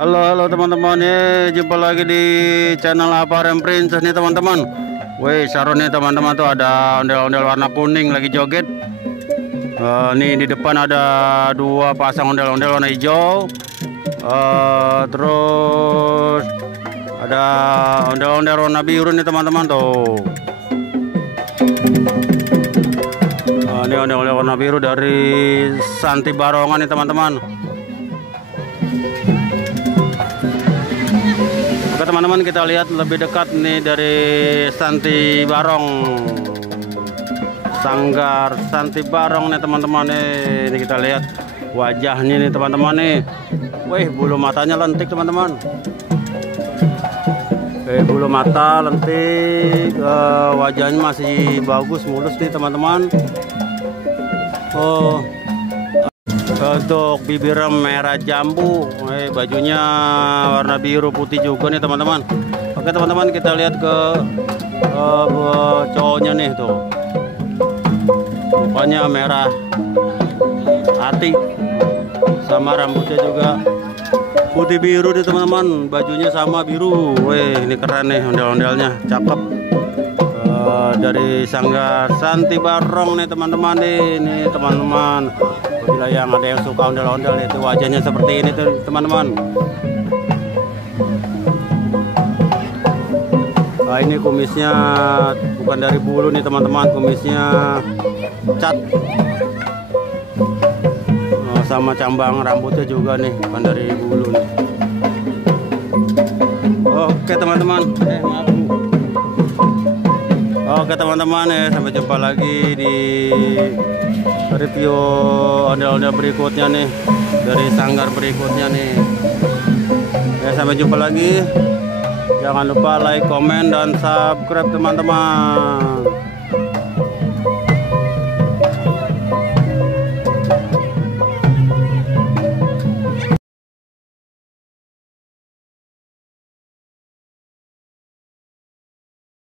Halo teman-teman, jumpa lagi di channel Aparem Princess nih teman-teman. Wih, seru nih teman-teman, tuh ada ondel-ondel warna kuning lagi joget. Nih di depan ada dua pasang ondel-ondel warna hijau. Terus ada ondel-ondel warna biru nih teman-teman tuh. Ini ondel-ondel warna biru dari Santi Barongan nih teman-teman. Oke teman-teman, kita lihat lebih dekat nih dari Santi Barong, Sanggar Santi Barong nih teman-teman nih. Ini kita lihat wajahnya nih teman-teman nih. Wih, bulu matanya lentik teman-teman. Bulu mata lentik, wajahnya masih bagus, mulus nih teman-teman. Untuk bibir merah jambu, bajunya warna biru putih juga nih teman-teman. Oke teman-teman, kita lihat ke cowoknya nih tuh, mukanya merah hati, sama rambutnya juga putih biru nih teman-teman, bajunya sama biru. Ini keren nih, ondel-ondelnya cakep. Dari Sanggar Santi Barong nih teman-teman nih teman-teman. Bila yang ada yang suka ondel-ondel itu wajahnya seperti ini tuh teman-teman. Ini kumisnya bukan dari bulu nih teman-teman, kumisnya cat. Sama cambang rambutnya juga nih, bukan dari bulu nih. Oke teman-teman, maaf. Oke teman-teman, sampai jumpa lagi di review ondel-ondel berikutnya nih, dari sanggar berikutnya nih. Sampai jumpa lagi. Jangan lupa like, komen, dan subscribe teman-teman.